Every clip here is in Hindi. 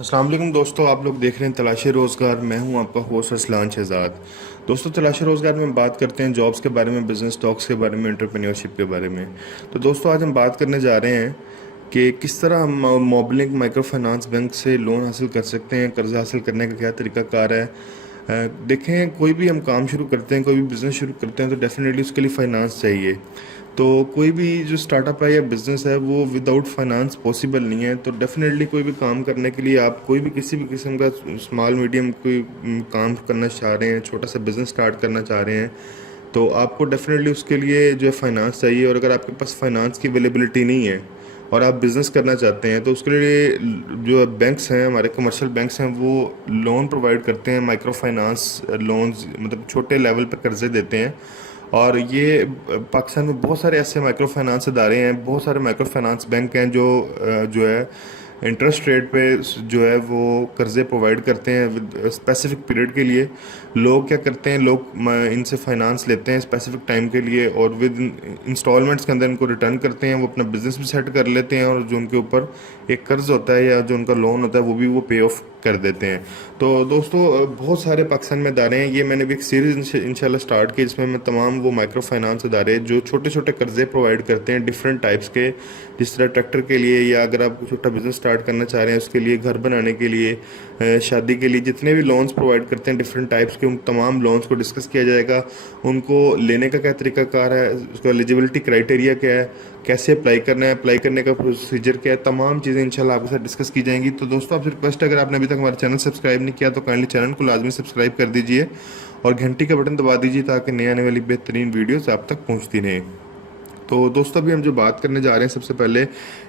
अस्सलाम वालेकुम दोस्तों, आप लोग देख रहे हैं तलाशी रोज़गार। मैं हूं आपका होस्ट असलान शहजाद। दोस्तों, तलाशी रोज़गार में हम बात करते हैं जॉब्स के बारे में, बिजनेस टॉक्स के बारे में, एंटरप्रेन्योरशिप के बारे में। तो दोस्तों, आज हम बात करने जा रहे हैं कि किस तरह हम मोबिलिंक माइक्रो फाइनेंस बैंक से लोन हासिल कर सकते हैं, कर्जा हासिल करने का क्या तरीकाकार है। देखें, कोई भी हम काम शुरू करते हैं, कोई भी बिज़नेस शुरू करते हैं तो डेफिनेटली उसके लिए फ़ाइनेंस चाहिए। तो कोई भी जो स्टार्टअप है या बिज़नेस है वो विदाउट फाइनेंस पॉसिबल नहीं है। तो डेफिनेटली कोई भी काम करने के लिए आप कोई भी किसी भी किस्म का स्मॉल मीडियम कोई काम करना चाह रहे हैं, छोटा सा बिज़नेस स्टार्ट करना चाह रहे हैं, तो आपको डेफिनेटली उसके लिए जो है फाइनेंस चाहिए। और अगर आपके पास फाइनेंस की अवेलेबिलिटी नहीं है और आप बिज़नेस करना चाहते हैं तो उसके लिए जो बैंक्स हैं, हमारे कमर्शियल बैंक्स हैं, वो लोन प्रोवाइड करते हैं। माइक्रो फाइनेंस लोन्स मतलब छोटे लेवल पर कर्जे देते हैं। और ये पाकिस्तान में बहुत सारे ऐसे माइक्रो फाइनेंस इदारे हैं, बहुत सारे माइक्रो फाइनेंस बैंक हैं जो है इंटरेस्ट रेट पे जो है वो कर्ज़े प्रोवाइड करते हैं विद स्पेसिफिक पीरियड के लिए। लोग क्या करते हैं, लोग इनसे फाइनेंस लेते हैं स्पेसिफिक टाइम के लिए और विद इंस्टॉलमेंट्स के अंदर इनको रिटर्न करते हैं। वो अपना बिजनेस भी सेट कर लेते हैं और जो उनके ऊपर एक कर्ज होता है या जो उनका लोन होता है वो भी वो पे ऑफ कर देते हैं। तो दोस्तों, बहुत सारे पाकिस्तान में इदारे हैं। ये मैंने भी एक सीरीज़ इंशाल्लाह स्टार्ट की जिसमें मैं तमाम वो माइक्रो फाइनेंस इदारे जो छोटे छोटे कर्जे प्रोवाइड करते हैं डिफरेंट टाइप्स के, जिस तरह ट्रैक्टर के लिए, या अगर आप छोटा बिजनेस स्टार्ट करना चाह रहे हैं उसके लिए, घर बनाने के लिए, शादी के लिए, जितने भी लोन्स प्रोवाइड करते हैं डिफरेंट टाइप्स के, उन तमाम लोन्स को डिस्कस किया जाएगा। उनको लेने का क्या तरीकाकार है, उसका एलिजिबिलिटी क्राइटेरिया क्या है, कैसे अप्लाई करना है, अप्लाई करने का प्रोसीजर क्या है, तमाम चीज़ें इंशाल्लाह आपके साथ डिस्कस की जाएंगी। तो दोस्तों, आपसे रिक्वेस्ट है, अगर आपने अभी तक हमारा चैनल सब्सक्राइब नहीं किया तो काइंडली चैनल को लाजमी सब्सक्राइब कर दीजिए और घंटी का बटन दबा दीजिए ताकि नई आने वाली बेहतरीन वीडियोस आप तक पहुंचती रहें। तो दोस्तों, अभी हम जो बात करने जा रहे हैं, सबसे पहले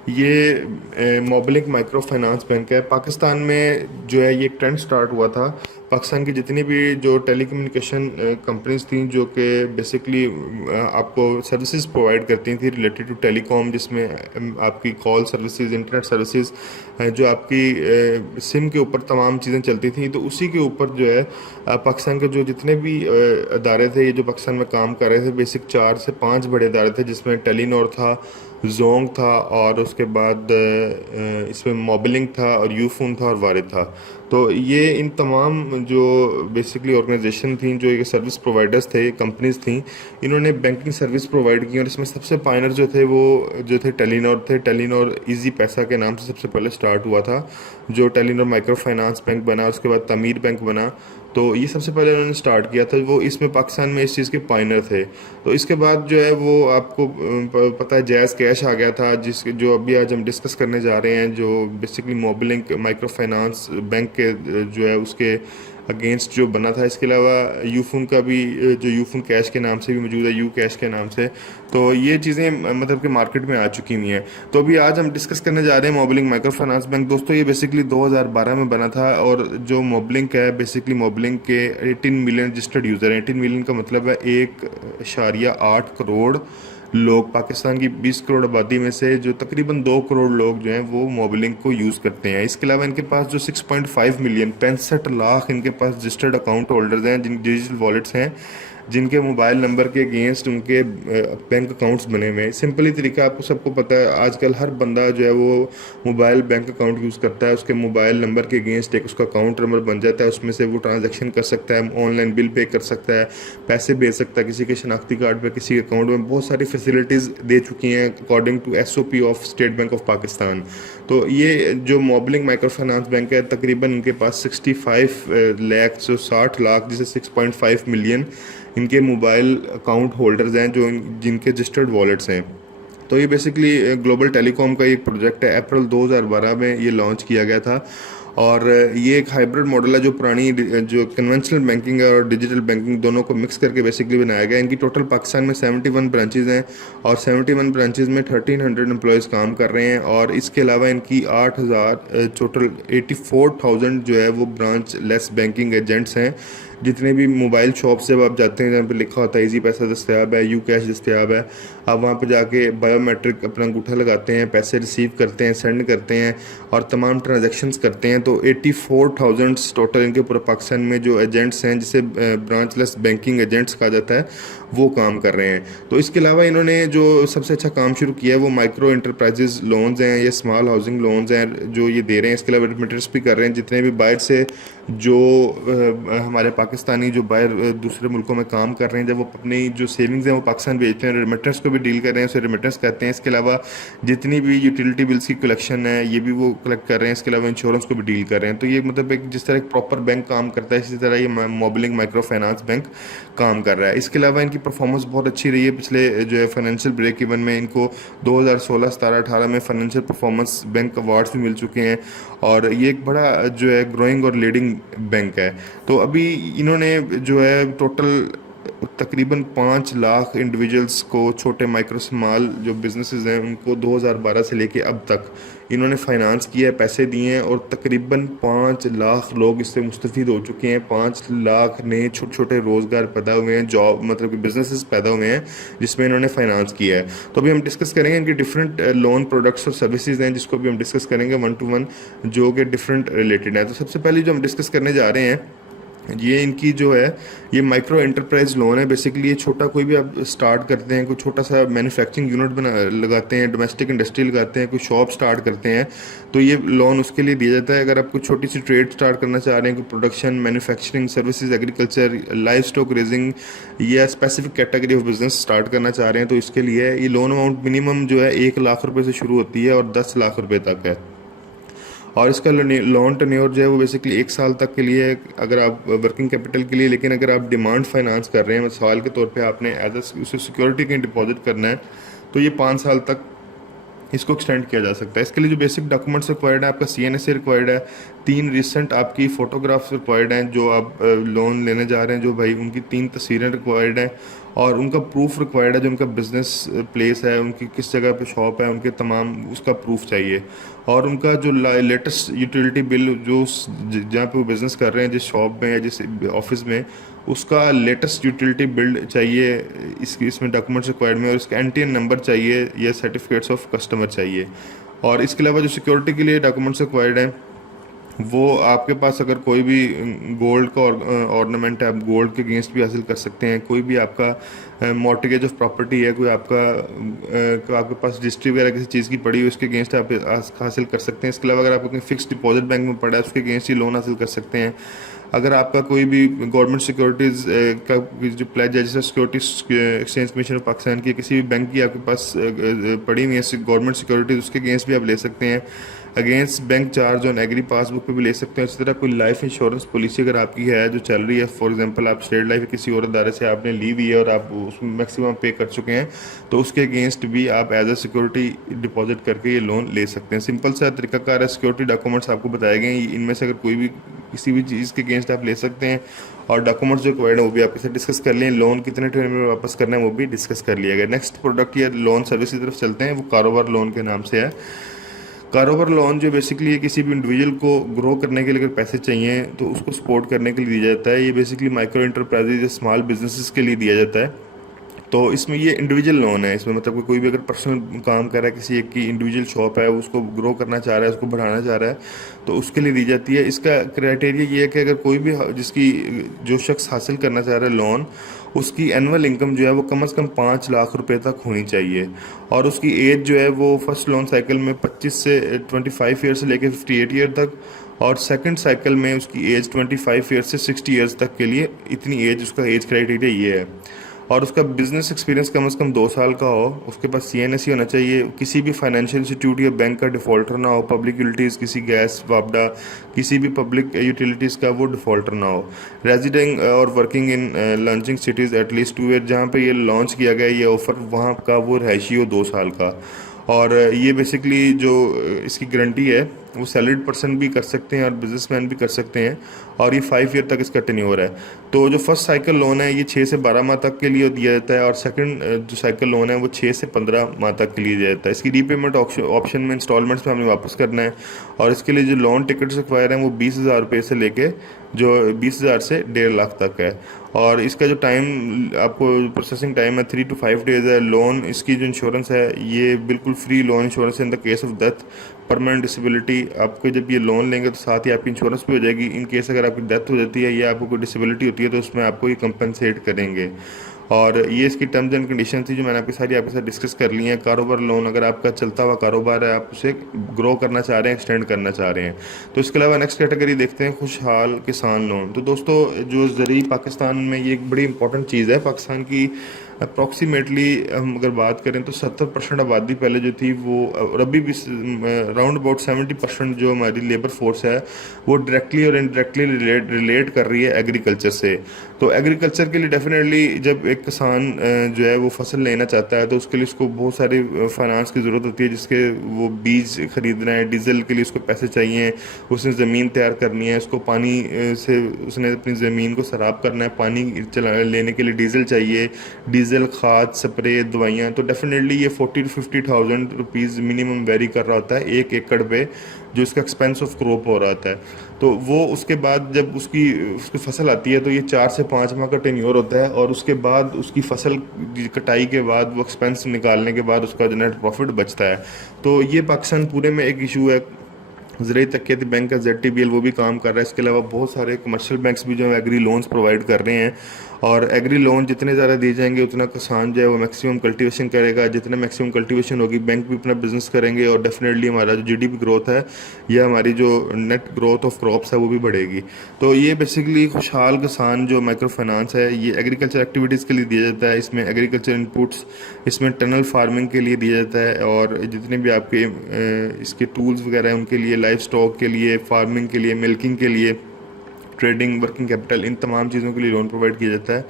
ये मोबिलिक माइक्रो फाइनेंस बैंक है। पाकिस्तान में जो है ये ट्रेंड स्टार्ट हुआ था। पाकिस्तान की जितनी भी जो टेलीकम्युनिकेशन कंपनीज थी जो कि बेसिकली आपको सर्विसेज प्रोवाइड करती थी रिलेटेड टू टेलीकॉम, जिसमें आपकी कॉल सर्विसेज, इंटरनेट सर्विसेज, जो आपकी सिम के ऊपर तमाम चीज़ें चलती थी, तो उसी के ऊपर जो है पाकिस्तान के जो जितने भी अदारे थे, ये जो पाकिस्तान में काम कर रहे थे, बेसिक 4 से 5 बड़े अदारे थे, जिसमें टेलीनॉर था, जोंग था, और उसके बाद इसमें मोबिलिंक था, और यूफोन था, और वारिद था। तो ये इन तमाम जो बेसिकली ऑर्गेनाइजेशन थी, जो ये सर्विस प्रोवाइडर्स थे, कंपनीज थी, इन्होंने बैंकिंग सर्विस प्रोवाइड की। और इसमें सबसे पायनर जो थे वो जो थे टेलीनॉर थे। टेलीनॉर इजी पैसा के नाम से सबसे पहले स्टार्ट हुआ था, जो टेलीनॉर माइक्रो फाइनेंस बैंक बना, उसके बाद तमीर बैंक बना। तो ये सबसे पहले उन्होंने स्टार्ट किया था, वो इसमें पाकिस्तान में इस चीज़ के पायनर थे। तो इसके बाद जो है वो आपको पता है जैज़ कैश आ गया था, जो अभी आज हम डिस्कस करने जा रहे हैं, जो basically Mobilink micro finance bank के जो है उसके अगेंस्ट जो बना था। इसके अलावा यूफोन का भी जो यूफोन कैश के नाम से भी मौजूद है, यू कैश के नाम से। तो ये चीज़ें मतलब कि मार्केट में आ चुकी हुई हैं। तो अभी आज हम डिस्कस करने जा रहे हैं मोबिलिंक माइक्रो फाइनेंस बैंक। दोस्तों, ये बेसिकली 2012 में बना था। और जो मोबिलिंक है, बेसिकली मोबिलिंक के 18 मिलियन रजिस्टर्ड यूज़र हैं। 18 मिलियन का मतलब है 1.8 करोड़ लोग। पाकिस्तान की 20 करोड़ आबादी में से जो तकरीबन 2 करोड़ लोग जो हैं वो मोबिलिंक को यूज़ करते हैं। इसके अलावा इनके पास जो 6.5 मिलियन 65 लाख इनके पास रजिस्टर्ड अकाउंट होल्डर्स हैं, जिन डिजिटल वॉलेट्स हैं, जिनके मोबाइल नंबर के अगेंस्ट उनके बैंक अकाउंट्स बने हुए हैं। सिंपली तरीका आपको सबको पता है, आजकल हर बंदा जो है वो मोबाइल बैंक अकाउंट यूज़ करता है। उसके मोबाइल नंबर के अगेंस्ट एक उसका अकाउंट नंबर बन जाता है, उसमें से वो ट्रांजैक्शन कर सकता है, ऑनलाइन बिल पे कर सकता है, पैसे भेज सकता है किसी के शनाख्ती कार्ड पर, किसी के अकाउंट में। बहुत सारी फैसिलिटीज़ दे चुकी हैं according to SOP of state bank of Pakistan. तो ये जो मोबिलिंक माइक्रो फाइनेंस बैंक है, तकरीबन इनके पास 65 लाख से 60 लाख, जिसे 6.5 मिलियन इनके मोबाइल अकाउंट होल्डर्स हैं, जो जिनके रजिस्टर्ड वॉलेट्स हैं। तो ये बेसिकली ग्लोबल टेलीकॉम का एक प्रोजेक्ट है। अप्रैल 2012 में ये लॉन्च किया गया था। और ये एक हाइब्रिड मॉडल है जो पुरानी जो कन्वेंशनल बैंकिंग है और डिजिटल बैंकिंग दोनों को मिक्स करके बेसिकली बनाया गया। इनकी टोटल पाकिस्तान में 71 ब्रांचेज़ हैं और 71 ब्रांचेज़ में 1300 एम्प्लॉयज़ काम कर रहे हैं। और इसके अलावा इनकी 8000 टोटल 84,000 जो है वो ब्रांच लेस बैंकिंग एजेंट्स हैं। जितने भी मोबाइल शॉप से आप जाते हैं जहाँ पे लिखा होता है इजी पैसा दस्तियाब है, यू कैश दस्तियाब है, आप वहाँ पे जाके बायोमेट्रिक अपना अंगूठा लगाते हैं, पैसे रिसीव करते हैं, सेंड करते हैं और तमाम ट्रांजैक्शंस करते हैं। हैं तो 84,000 टोटल इनके पूरे पाकिस्तान में जो एजेंट्स हैं, जिसे ब्रांचलेस बैंकिंग एजेंट्स कहा जाता है, वो काम कर रहे हैं। तो इसके अलावा इन्होंने जो सबसे अच्छा काम शुरू किया है वो माइक्रो इंटरप्राइजेज लोन्स हैं, ये स्मॉल हाउसिंग लोन्स हैं जो ये दे रहे हैं। इसके अलावा रेमिटेंस भी कर रहे हैं, जितने भी बाहर से जो हमारे पाकिस्तानी जो बाहर दूसरे मुल्कों में काम कर रहे हैं, जब वो अपनी जो सेविंग्स हैं वो पाकिस्तान भेजते हैं, रेमिटेंस को भी डील कर रहे हैं, उसे रेमिटेंस कहते हैं। इसके अलावा जितनी भी यूटिलिटी बिल्स की कलेक्शन है ये भी वो कलेक्ट कर रहे हैं। इसके अलावा इंश्योरेंस को भी डील कर रहे हैं। तो ये मतलब एक जिस तरह एक प्रॉपर बैंक काम करता है, इसी तरह ये मोबिलिंग माइक्रो फाइनेंस बैंक काम कर रहा है। इसके अलावा इनकी परफॉर्मेंस बहुत अच्छी रही है। पिछले जो है फाइनेंशियल ब्रेक इवन में इनको 2016, 17, 18 में फाइनेंशियल परफॉर्मेंस बैंक अवार्ड्स भी मिल चुके हैं, और ये एक बड़ा जो है ग्रोइंग और लीडिंग बैंक है। तो अभी इन्होंने जो है टोटल तकरीबन 5 लाख इंडिविजुअल्स को, छोटे माइक्रो स्मॉल जो बिजनेसेस हैं उनको 2012 से लेके अब तक इन्होंने फाइनेंस किया है, पैसे दिए हैं, और तकरीबन 5 लाख लोग इससे मुस्तफ़ीद हो चुके हैं। 5 लाख नए छोटे छोटे रोज़गार पैदा हुए हैं, जॉब मतलब कि बिजनेसेस पैदा हुए हैं जिसमें इन्होंने फाइनेंस किया है। तो अभी हम डिस्कस करेंगे इनके डिफरेंट लोन प्रोडक्ट्स और सर्विसेज हैं, जिसको भी हम डिस्कस करेंगे 1 to 1, जो कि डिफरेंट रिलेटेड है। तो सबसे पहले जो हम डिस्कस करने जा रहे हैं ये इनकी जो है ये माइक्रो एंटरप्राइज लोन है। बेसिकली ये छोटा कोई भी आप स्टार्ट करते हैं, कोई छोटा सा मैन्युफैक्चरिंग यूनिट बना लगाते हैं, डोमेस्टिक इंडस्ट्री लगाते हैं, कोई शॉप स्टार्ट करते हैं, तो ये लोन उसके लिए दिया जाता है। अगर आप कोई छोटी सी ट्रेड स्टार्ट करना चाह रहे हैं, कोई production, manufacturing services, agriculture, live stock raising या specific category of business start करना चाह रहे हैं, तो इसके लिए ये लोन अमाउंट मिनिमम जो है 1 लाख रुपये से शुरू होती है और 10 लाख रुपये तक है। और इसका लोन टेन्योर जो है वो बेसिकली 1 साल तक के लिए है अगर आप वर्किंग कैपिटल के लिए। लेकिन अगर आप डिमांड फाइनेंस कर रहे हैं, मिसाल के तौर पे आपने एज उसे सिक्योरिटी कहीं डिपॉजिट करना है, तो ये 5 साल तक इसको एक्सटेंड किया जा सकता है। इसके लिए जो बेसिक डॉक्यूमेंट्स रिक्वायर्ड है, आपका CNSA रिक्वायर्ड है, 3 रिसेंट आपकी फ़ोटोग्राफ्स रिक्वायर्ड हैं जो आप लोन लेने जा रहे हैं, जो भाई उनकी 3 तस्वीरें रिक्वायर्ड हैं, और उनका प्रूफ रिक्वायर्ड है, जो उनका बिज़नेस प्लेस है, उनकी किस जगह पे शॉप है, उनके तमाम उसका प्रूफ चाहिए। और उनका जो लेटेस्ट यूटिलिटी बिल जो जहाँ पे वो बिज़नेस कर रहे हैं, जिस शॉप में या जिस ऑफिस में, उसका लेटेस्ट यूटिलिटी बिल चाहिए इसमें डॉक्यूमेंट्स रिक्वायर्ड में, और इसका NTN नंबर चाहिए या सर्टिफिकेट्स ऑफ कस्टमर चाहिए। और इसके अलावा जो सिक्योरिटी के लिए डॉक्यूमेंट्स रिक्वायर्ड हैं वो आपके पास अगर कोई भी गोल्ड का ऑर्नामेंट है, आप गोल्ड के अगेंस्ट भी हासिल कर सकते हैं। कोई भी आपका मॉर्टगेज ऑफ प्रॉपर्टी है, कोई आपके पास रजिस्ट्री वगैरह किसी चीज़ की पड़ी है, उसके अगेंस्ट आप हासिल कर सकते हैं। इसके अलावा अगर आपको कोई फिक्स डिपॉजिट बैंक में पड़ा है, उसके अगेंस्ट ही लोन हासिल कर सकते हैं। अगर आपका कोई भी गवर्नमेंट सिक्योरिटीज़ का जो प्लेज है, जैसे security exchange commission of Pakistan की किसी भी बैंक की आपके पास पड़ी हुई है गवर्नमेंट सिक्योरिटीज़, उसके अगेंस्ट भी आप ले सकते हैं। Against bank charge on agri passbook पे भी ले सकते हैं। इसी तरह कोई लाइफ इंश्योरेंस पॉलिसी अगर आपकी है जो चल रही है, फॉर एग्जांपल आप स्टेट लाइफ किसी और अदारे से आपने ली हुई है और आप उसमें मैक्सिमम पे कर चुके हैं, तो उसके अगेंस्ट भी आप एज अ सिक्योरिटी डिपॉजिट करके ये लोन ले सकते हैं। सिंपल सा तरीकाकार है। सिक्योरिटी डॉक्यूमेंट्स आपको बताए गए हैं, इनमें से अगर कोई भी किसी भी चीज़ के अगेंस्ट आप ले सकते हैं, और डॉक्यूमेंट्स जो रिक्वायर्ड है वो भी आपके साथ डिस्कस कर लें। लोन कितने टाइम में वापस करना है वो भी डिस्कस कर लिया गया। नेक्स्ट प्रोडक्ट या लोन सर्विस की तरफ चलते हैं, वो कारोबार लोन के नाम से है। कारोबार लोन जो बेसिकली किसी भी इंडिविजुअल को ग्रो करने के लिए अगर पैसे चाहिए तो उसको सपोर्ट करने के लिए दिया जाता है। ये बेसिकली माइक्रो एंटरप्राइजेज या स्मॉल बिजनेसेस के लिए दिया जाता है। तो इसमें ये इंडिविजुअल लोन है। इसमें मतलब कोई भी अगर पर्सनल काम कर रहा है, किसी एक की इंडिविजुअल शॉप है, उसको ग्रो करना चाह रहा है, उसको बढ़ाना चाह रहा है, तो उसके लिए दी जाती है। इसका क्राइटेरिया ये है कि अगर कोई भी जो शख्स हासिल करना चाह रहा है लोन, उसकी एनुअल इनकम जो है वो कम से कम 5 लाख रुपए तक होनी चाहिए, और उसकी एज जो है वो फर्स्ट लोन साइकिल में 25 से 25 ईयर से लेकर 58 ईयर तक, और सेकंड साइकिल में उसकी एज 25 ईयर से 60 ईयर्स तक के लिए, इतनी एज उसका एज क्राइटेरिया ये है। और उसका बिजनेस एक्सपीरियंस कम से कम 2 साल का हो, उसके पास CNSE होना चाहिए, किसी भी फाइनेंशियल इंस्टीट्यूट या बैंक का डिफ़ॉल्टर ना हो, पब्लिक यूटिलिटीज़ किसी गैस वापडा किसी भी पब्लिक यूटिलिटीज़ का वो डिफ़ॉल्टर ना हो, रेजिडिंग और working in launching cities at least 2 year, जहाँ पे ये लॉन्च किया गया ये ऑफ़र वहाँ का वो रहायशी हो 2 साल का। और ये बेसिकली जो इसकी गारंटी है वो सैलरीड पर्सन भी कर सकते हैं और बिजनेसमैन भी कर सकते हैं, और ये 5 ईयर तक इसका टेन्योर है। तो जो फर्स्ट साइकिल लोन है ये 6 से 12 माह तक के लिए दिया जाता है, और सेकंड जो साइकिल लोन है वो 6 से 15 माह तक के लिए दिया जाता है। इसकी रीपेमेंट ऑप्शन में इंस्टॉलमेंट्स में हमने वापस करना है, और इसके लिए जो लोन टिकट्स रिक्वायर हैं वो 20,000 रुपये से लेके जो 20,000 से 1.5 लाख तक है। और इसका जो टाइम आपको प्रोसेसिंग टाइम है 3 to 5 डेज़ है। लोन इसकी जो इंश्योरेंस है ये बिल्कुल free loan insurance in the case of death, permanent disability, आपको जब ये लोन लेंगे तो साथ ही आपकी इंश्योरेंस भी हो जाएगी। इन केस अगर आपकी डेथ हो जाती है या आपको कोई डिसेबिलिटी होती है तो उसमें आपको ये कंपनसेट करेंगे। और ये इसकी टर्म्स एंड कंडीशन थी जो मैंने आपके साथ डिस्कस कर ली हैं। कारोबार लोन, अगर आपका चलता हुआ कारोबार है, आप उसे ग्रो करना चाह रहे हैं, एक्सटेंड करना चाह रहे हैं। तो इसके अलावा नेक्स्ट कैटेगरी देखते हैं, खुशहाल किसान लोन। तो दोस्तों जो ज़रिए पाकिस्तान में ये एक बड़ी इंपॉर्टेंट चीज़ है। पाकिस्तान की अप्रॉक्सीमेटली हम अगर बात करें तो 70% आबादी पहले जो थी वो, और अभी भी राउंड अबाउट 70% जो हमारी लेबर फोर्स है वो डायरेक्टली और इनडायरेक्टली रिलेट कर रही है एग्रीकल्चर से। तो एग्रीकल्चर के लिए डेफिनेटली जब एक किसान जो है वो फसल लेना चाहता है तो उसके लिए उसको बहुत सारी फाइनेंस की ज़रूरत होती है, जिसके वो बीज खरीदना है, डीजल के लिए उसको पैसे चाहिए, उसने ज़मीन तैयार करनी है, उसको पानी से उसने अपनी ज़मीन को सराब करना है, पानी लेने के लिए डीजल चाहिए, डीजल, खाद, स्प्रे, दवाइयाँ। तो डेफिनेटली ये 40 to 50,000 रुपीज़ मिनिमम वेरी कर रहा होता है 1 एकड़ पे, जो इसका एक्सपेंस ऑफ क्रॉप हो रहा होता है। तो वो उसके बाद जब उसकी फसल आती है तो ये 4 से 5 माह का टेन्योर होता है, और उसके बाद उसकी फसल कटाई के बाद वो एक्सपेंस निकालने के बाद उसका जो नेट प्रॉफिट बचता है। तो ये पाकिस्तान पूरे में एक इशू है। ज़रिए तरक्याती बैंक का ZTBL वो भी काम कर रहा है। इसके अलावा बहुत सारे कमर्शियल बैंक्स भी जो है एग्री लोन्स प्रोवाइड कर रहे हैं, और एग्री लोन जितने ज़्यादा दिए जाएंगे उतना किसान जो है वो मैक्सिमम कल्टीवेशन करेगा। जितना मैक्सिमम कल्टीवेशन होगी बैंक भी अपना बिजनेस करेंगे, और डेफिनेटली हमारा जो GDP ग्रोथ है या हमारी जो नेट ग्रोथ ऑफ क्रॉप्स है वो भी बढ़ेगी। तो ये बेसिकली खुशहाल किसान जो माइक्रो फाइनेंस है ये एग्रीकल्चर एक्टिविटीज़ के लिए दिया जाता है। इसमें एग्रीकल्चर इनपुट्स, इसमें टनल फार्मिंग के लिए दिया जाता है, और जितने भी आपके इसके टूल्स वगैरह हैं उनके लिए, लाइफ स्टॉक के लिए, फार्मिंग के लिए, मिल्किंग के लिए, ट्रेडिंग, वर्किंग कैपिटल, इन तमाम चीज़ों के लिए लोन प्रोवाइड किया जाता है।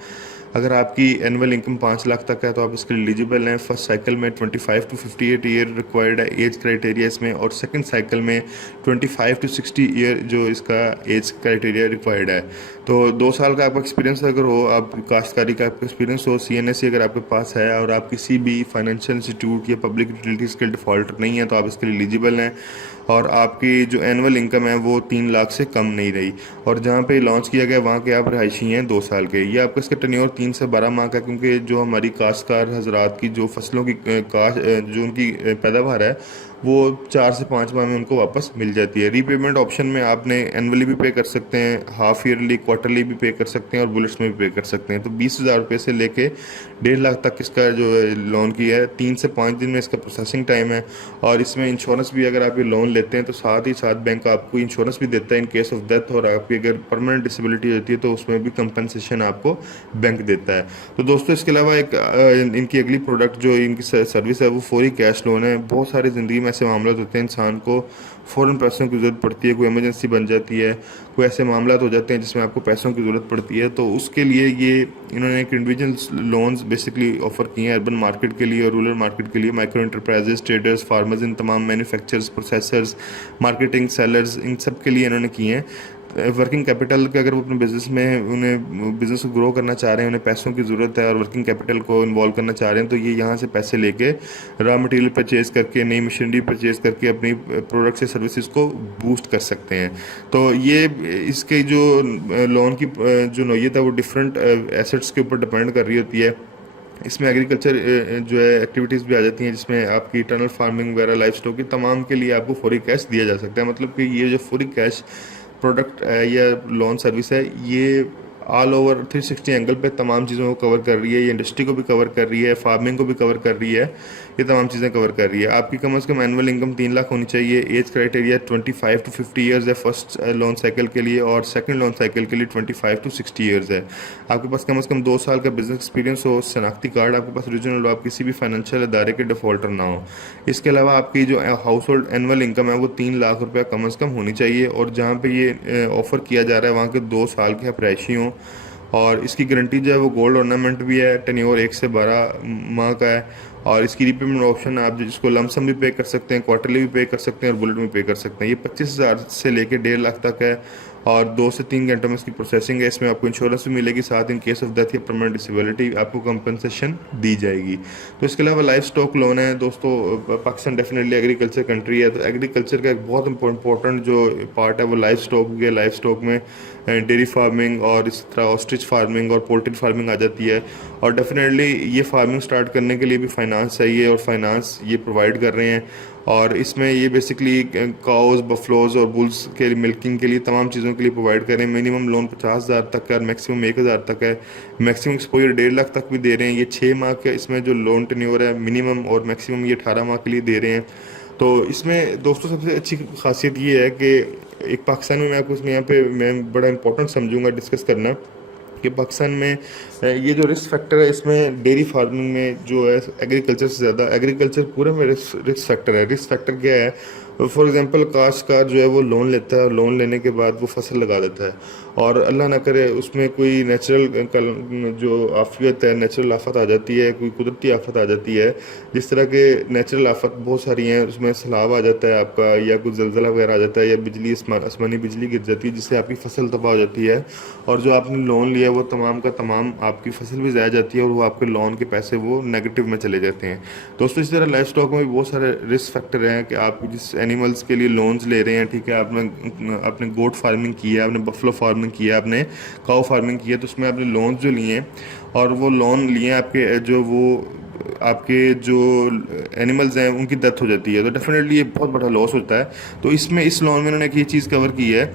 अगर आपकी एनुअल इनकम 5 लाख तक है तो आप इसके लिए एलिजिबल हैं। फर्स्ट साइकिल में 25 to 58 ईयर रिक्वायर्ड है एज क्राइटेरिया इसमें, और सेकंड साइकिल में 25 to 60 ईयर जो इसका एज क्राइटेरिया रिक्वायर्ड है। तो 2 साल का आपका एक्सपीरियंस अगर हो, आप काश्तकारी का आपका एक्सपीरियंस हो, CNSE अगर आपके पास है, और आप किसी भी फाइनेंशियल इंस्टीट्यूट या पब्लिक यूटिलिटीज़ के डिफ़ॉल्टर नहीं है तो आप इसके लिए एलिजिबल हैं। और आपकी जो एनुअल इनकम है वो 3 लाख से कम नहीं रही, और जहाँ पे लॉन्च किया गया वहाँ के आप रहायशी हैं 2 साल के। ये आपका इसका टेन्योर 3 से 12 माह का, क्योंकि जो हमारी काश्तकार हजरात की जो फसलों की जो उनकी पैदावार है वो 4 से 5 माह में उनको वापस मिल जाती है। रीपेमेंट ऑप्शन में आपने एनुअली भी पे कर सकते हैं, हाफ ईयरली, क्वार्टरली भी पे कर सकते हैं, और बुलेट्स में भी पे कर सकते हैं। तो 20,000 रुपये से लेके 1.5 लाख तक इसका जो लोन की है, 3 से 5 दिन में इसका प्रोसेसिंग टाइम है। और इसमें इंश्योरेंस भी, अगर आप ये लोन लेते हैं तो साथ ही साथ बैंक आपको इंश्योरेंस भी देता है इन केस ऑफ डेथ, और आपकी अगर परमानेंट डिसेबिलिटी होती है तो उसमें भी कंपनसेशन आपको बैंक देता है। तो दोस्तों इसके अलावा एक इनकी अगली प्रोडक्ट जो इनकी सर्विस है वो फौरी कैश लोन है। बहुत सारी ज़िंदगी में ऐसे मामला होते हैं इंसान को फ़ौरन पैसों की ज़रूरत पड़ती है, कोई इमरजेंसी बन जाती है, कोई ऐसे मामला हो जाते हैं जिसमें आपको पैसों की ज़रूरत पड़ती है। तो उसके लिए ये इन्होंने एक इंडिविजुअल लोन्स बेसिकली ऑफर किए हैं अर्बन मार्केट के लिए और रूरल मार्केट के लिए, माइक्रो इंटरप्राइजेस, ट्रेडर्स, फार्मर्स, इन तमाम मैन्युफैक्चरर्स, प्रोसेसर्स, मार्केटिंग, सेलर्स, इन सब के लिए इन्होंने किए हैं। वर्किंग कैपिटल के, अगर वो अपने बिजनेस में उन्हें बिज़नेस को ग्रो करना चाह रहे हैं, उन्हें पैसों की ज़रूरत है और वर्किंग कैपिटल को इन्वॉल्व करना चाह रहे हैं, तो ये यहाँ से पैसे लेके रॉ मटेरियल परचेज करके, नई मशीनरी परचेज करके अपनी प्रोडक्ट्स या सर्विसेज को बूस्ट कर सकते हैं। तो ये इसके जो लोन की जो नौयत है वो डिफरेंट एसेट्स के ऊपर डिपेंड कर रही होती है। इसमें एग्रीकल्चर जो है एक्टिविटीज़ भी आ जाती हैं, जिसमें आपकी टनल फार्मिंग वगैरह, लाइफ स्टॉक की तमाम के लिए आपको फौरी कैश दिया जा सकता है। मतलब कि ये जो फौरी कैश प्रोडक्ट या लोन सर्विस है ये ऑल ओवर 360 एंगल पे तमाम चीज़ों को कवर कर रही है। ये इंडस्ट्री को भी कवर कर रही है, फार्मिंग को भी कवर कर रही है, ये तमाम चीज़ें कवर कर रही है। आपकी कम से कम एनुअल इनकम 3 लाख होनी चाहिए। एज क्राइटेरिया 25 to 50 ईयर्स है फर्स्ट लोन साइकिल के लिए, और सेकंड लोन साइकिल के लिए 25 to 60 ईयर्स है। आपके पास कम से कम 2 साल का बिजनेस एक्सपीरियंस हो, शनाख्ती कार्ड आपके पास ओरिजिनल हो, आप किसी भी फाइनेंशियल इदारे के डिफॉल्टर ना हो। इसके अलावा आपकी जो हाउस होल्ड एनुअल इनकम है वो 3 लाख रुपया कम से कम होनी चाहिए, और जहाँ पर ये ऑफ़र किया जा रहा है वहाँ के 2 साल के आप रहायशी हों। और इसकी गारंटी जो है वो गोल्ड ऑर्नामेंट भी है, टेन्योर 1 से 12 माह का है, और इसकी रीपेमेंट ऑप्शन आप जिसको लमसम भी पे कर सकते हैं, क्वार्टरली भी पे कर सकते हैं, और बुलेट में पे कर सकते हैं। ये 25,000 से लेके 1.5 लाख तक है, और 2 से 3 घंटों में इसकी प्रोसेसिंग है। इसमें आपको इंश्योरेंस भी मिलेगी, साथ इन केस ऑफ डेथ या परमानेंट डिसेबिलिटी आपको कंपनसेशन दी जाएगी। तो इसके अलावा लाइफ स्टॉक लोन है। दोस्तों पाकिस्तान डेफिनेटली एग्रीकल्चर कंट्री है, तो एग्रीकल्चर का एक बहुत इंपॉर्टेंट जो पार्ट है वो लाइफ स्टॉक भी है। लाइफ स्टॉक में डेयरी फार्मिंग और इस तरह ऑस्ट्रिच फार्मिंग और पोल्ट्री फार्मिंग आ जाती है, और डेफिनेटली ये फार्मिंग स्टार्ट करने के लिए भी फाइनेंस चाहिए, और फाइनेंस ये प्रोवाइड कर रहे हैं। और इसमें ये बेसिकली काउज, बफलोज और बुल्स के लिए मिल्किंग के लिए तमाम चीज़ों के लिए प्रोवाइड कर रहे हैं। मिनिमम लोन 50,000 तक का और मैक्सिमम 1,000 तक है। मैक्सिमम एक्सपोजर 1.5 लाख तक भी दे रहे हैं। ये 6 माह का इसमें जो लोन टेन्योर है मिनिमम, और मैक्सिमम ये 18 माह के लिए दे रहे हैं। तो इसमें दोस्तों सबसे अच्छी खासियत ये है कि एक पाकिस्तान में मैं आपको इसमें यहाँ पे मैं बड़ा इंपॉर्टेंट समझूंगा डिस्कस करना कि पाकिस्तान में ये जो रिस्क फैक्टर है इसमें डेयरी फार्मिंग में जो है एग्रीकल्चर से ज़्यादा, एग्रीकल्चर पूरे में रिस्क फैक्टर है। रिस्क फैक्टर क्या है? फॉर एग्जांपल काश्तकार जो है वो लोन लेता है और लोन लेने के बाद वो फसल लगा देता है, और अल्लाह ना करे उसमें कोई नेचुरल जो आफियत है, नेचुरल आफत आ जाती है, कोई कुदरती आफत आ जाती है। जिस तरह के नेचुरल आफत बहुत सारी हैं, उसमें सैलाब आ जाता है आपका, या कुछ जलजला वगैरह आ जाता है, या बिजली आसमानी बिजली गिर जाती है जिससे आपकी फसल तबाह हो जाती है, और जो आपने लोन लिया है वो तमाम का तमाम आपकी फसल भी ज़ाया जाती है, और वो आपके लोन के पैसे वो नेगेटिव में चले जाते हैं। दोस्तों इसी तरह लाइफ स्टॉक में भी बहुत सारे रिस्क फैक्टर हैं कि आप जिस एनिमल्स के लिए लोन्स ले रहे हैं, ठीक है, आपने गोट फार्मिंग की है, आपने बफलो फार्मिंग किया है, आपने काऊ फार्मिंग की है, तो उसमें आपने लोन्स जो लिए हैं और वो लोन लिए हैं आपके आपके जो एनिमल्स हैं उनकी डेथ हो जाती है, तो डेफिनेटली ये बहुत बड़ा लॉस होता है। तो इसमें इस लोन में उन्होंने एक ये चीज़ कवर की है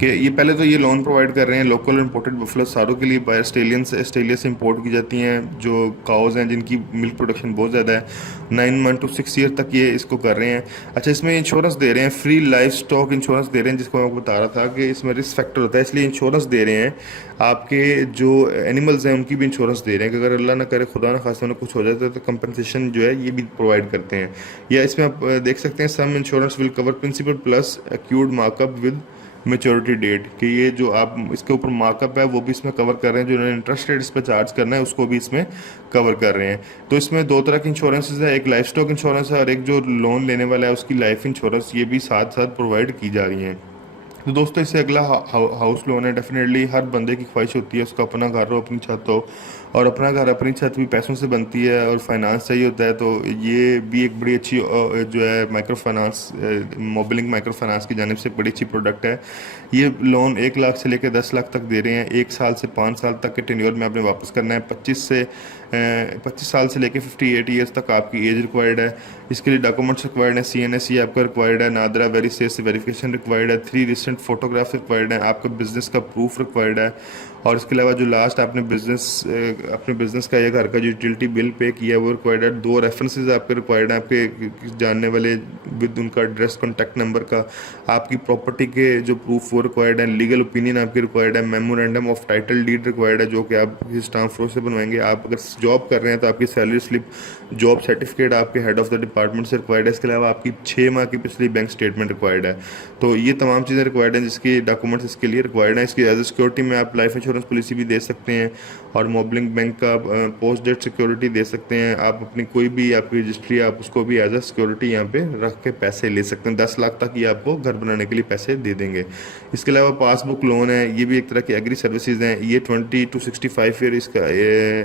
कि ये पहले तो ये लोन प्रोवाइड कर रहे हैं लोकल इम्पोर्टेड बफलो सारों के लिए, बाय ऑस्ट्रेलिया से इंपोर्ट की जाती हैं जो काउज हैं जिनकी मिल्क प्रोडक्शन बहुत ज़्यादा है। 9 मंथ to 6 ईयर तक ये इसको कर रहे हैं। अच्छा, इसमें इंश्योरेंस दे रहे हैं, फ्री लाइफ स्टॉक इंश्योरेंस दे रहे हैं, जिसको मैं आपको बता रहा था कि इसमें रिस्क फैक्टर होता है, इसलिए इंश्योरेंस दे रहे हैं। आपके जो एनिमल्स हैं उनकी भी इंश्योरेंस दे रहे हैं कि अगर अल्लाह ना करे, खुदा ना खास्ता उन्हें कुछ हो जाता है तो कंपनसेशन जो है ये भी प्रोवाइड करते हैं। या इसमें आप देख सकते हैं some insurance will cover principal plus accrued markup with maturity date, कि ये जो आप इसके ऊपर मार्कअप है वो भी इसमें कवर कर रहे हैं, जो उन्होंने इंटरेस्ट रेट इस पर चार्ज करना है उसको भी इसमें कवर कर रहे हैं। तो इसमें दो तरह की इंश्योरेंसेज है, एक लाइफ स्टॉक इंश्योरेंस है और एक जो लोन लेने वाला है उसकी लाइफ इंश्योरेंस, ये भी साथ साथ प्रोवाइड की जा रही हैं। तो दोस्तों इससे अगला हाउस लोन है। डेफिनेटली हर बंदे की ख्वाहिश होती है उसका अपना घर हो, अपनी छत हो, और अपना घर अपनी छत भी पैसों से बनती है और फाइनेंस चाहिए होता है। तो ये भी एक बड़ी अच्छी जो है micro finance, Mobilink micro finance की जानिब से बड़ी अच्छी प्रोडक्ट है। ये लोन 1 लाख से लेकर 10 लाख तक दे रहे हैं। 1 साल से 5 साल तक के टेन्योर में आपने वापस करना है। 25 साल से लेकर 58 ईयर्स तक आपकी एज रिक्वायर्ड है। इसके लिए डॉक्यूमेंट्स रिक्वायर्ड है, CNSE आपका रिक्वायर्ड है, नादरा वेरिफिकेशन रिक्वायर्ड है, 3 रिसेंट फोटोग्राफ्स रिक्वायर्ड है, आपका बिजनेस का प्रूफ रिक्वायर्ड है, और इसके अलावा जो लास्ट आपने अपने बिजनेस का या घर का जो यूटिलिटी बिल पे किया है वो रिक्वायर्ड है। 2 रेफरेंसेस आपके रिक्वायर्ड हैं, आपके जानने वाले विद उनका एड्रेस, कॉन्टैक्ट नंबर का, आपकी प्रॉपर्टी के जो प्रूफ वो रिक्वायर्ड है, लीगल ओपिनियन आपकी रिक्वायर्ड है, memorandum of title deed required है जो कि आप किसी स्टाम्प फ्रो से बनवाएंगे। आप अगर जॉब कर रहे हैं तो आपकी सैलरी स्लिप, जॉब सर्टिफिकेट आपके हेड ऑफ द डिपार्टमेंट से रिक्वायर्ड है। इसके अलावा आपकी 6 माह की पिछली बैंक स्टेटमेंट रिक्वायर्ड है। तो ये तमाम चीज़ें रिक्वायर्ड हैं जिसकी डॉक्यूमेंट्स इसके लिए रिक्वायर्ड हैं। इसकी एज ए सिक्योरिटी में आप लाइफ इंश्योरेंस पॉलिसी भी दे सकते हैं और मोबलिंग बैंक का पोस्ट डेट सिक्योरिटी दे सकते हैं। आप अपनी कोई भी आपकी रजिस्ट्री आप उसको भी एज अ सिक्योरिटी यहाँ पे रख के पैसे ले सकते हैं। 10 लाख तक ये आपको घर बनाने के लिए पैसे दे देंगे। इसके अलावा पासबुक लोन है, ये भी एक तरह की एग्री सर्विसेज हैं। ये 20 to 65 ईयर, इसका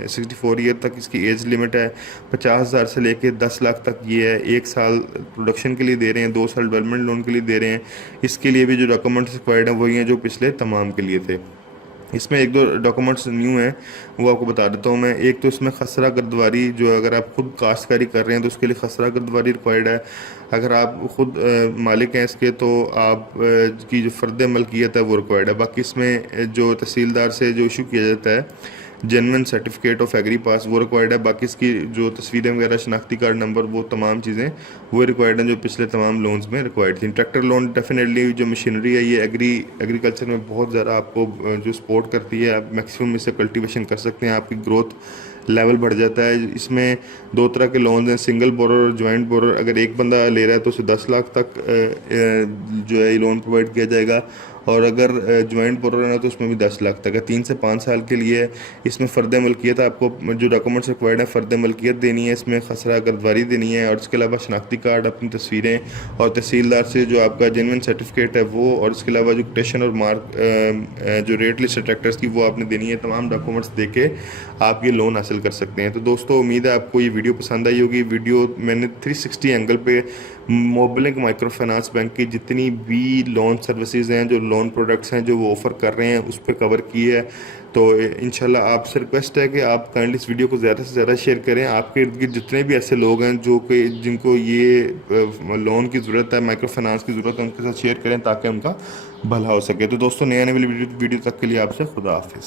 64 ईयर तक इसकी एज लिमिट है। 50,000 से लेके 10 लाख तक ये है। 1 साल प्रोडक्शन के लिए दे रहे हैं, 2 साल डेवलपमेंट लोन के लिए दे रहे हैं। इसके लिए भी जो डॉक्यूमेंट्स रिक्वायर्ड हैं वही हैं जो पिछले तमाम के लिए थे। इसमें 1-2 डॉक्यूमेंट्स न्यू हैं वो आपको बता देता हूँ मैं। एक तो इसमें खसरा गर्दवारी, जो अगर आप खुद काश्तकारी कर रहे हैं तो उसके लिए खसरा गर्दवारी रिक्वायर्ड है। अगर आप खुद मालिक हैं इसके तो आप की जो फ़र्द मलकियत है वो रिक्वायर्ड है। बाकी इसमें जो तहसीलदार से जो इशू किया जाता है जेन्युइन सर्टिफिकेट ऑफ एग्री पास वो रिक्वायर्ड है। बाकी इसकी जो तस्वीरें वगैरह, शनाख्ती कार्ड नंबर, वो तमाम चीज़ें वो रिक्वायर्ड हैं जो पिछले तमाम लोन्स में रिक्वायर्ड थी। ट्रैक्टर लोन डेफिनेटली जो मशीनरी है ये एग्रीकल्चर में बहुत ज़्यादा आपको जो सपोर्ट करती है। आप मैक्सिमम इससे कल्टीवेशन कर सकते हैं, आपकी ग्रोथ लेवल बढ़ जाता है। इसमें 2 तरह के लोन्स हैं, सिंगल बोरर और जॉइंट बोरर। अगर एक बंदा ले रहा है तो उसे 10 लाख तक जो है लोन प्रोवाइड किया जाएगा, और अगर जॉइंट बोरर है ना तो उसमें भी 10 लाख तक है। 3 से 5 साल के लिए इसमें फ़र्द मलकियत आपको जो डॉक्यूमेंट्स रिक्वायर्ड है, फ़र्द मलकियत देनी है, इसमें खसरा गर्दवारी देनी है, और इसके अलावा शनाख्ती कार्ड, अपनी तस्वीरें, और तहसीलदार से जो आपका जेन्युइन सर्टिफिकेट है वो, और इसके अलावा जो कोटेशन और मार्क जो रेट लिस्ट है ट्रैक्टर्स की वो आपने देनी है। तमाम डॉक्यूमेंट्स दे के आप ये लोन हासिल कर सकते हैं। तो दोस्तों उम्मीद है आपको ये वीडियो पसंद आई होगी। वीडियो मैंने 360 एंगल पे मोबलिंग माइक्रो फाइनेंस बैंक की जितनी भी लोन सर्विसेज हैं, जो लोन प्रोडक्ट्स हैं जो वो ऑफ़र कर रहे हैं उस पर कवर की है। तो इंशाल्लाह आपसे रिक्वेस्ट है कि आप काइंडली इस वीडियो को ज़्यादा से ज़्यादा शेयर करें। आपके इर्द गिर्द जितने भी ऐसे लोग हैं जो कि जिनको ये लोन की ज़रूरत है, माइक्रो फाइनेंस की ज़रूरत है, उनके साथ शेयर करें ताकि उनका भला हो सके। तो दोस्तों, नए आने वाली वीडियो तक के लिए आपसे खुदा हाफिज़।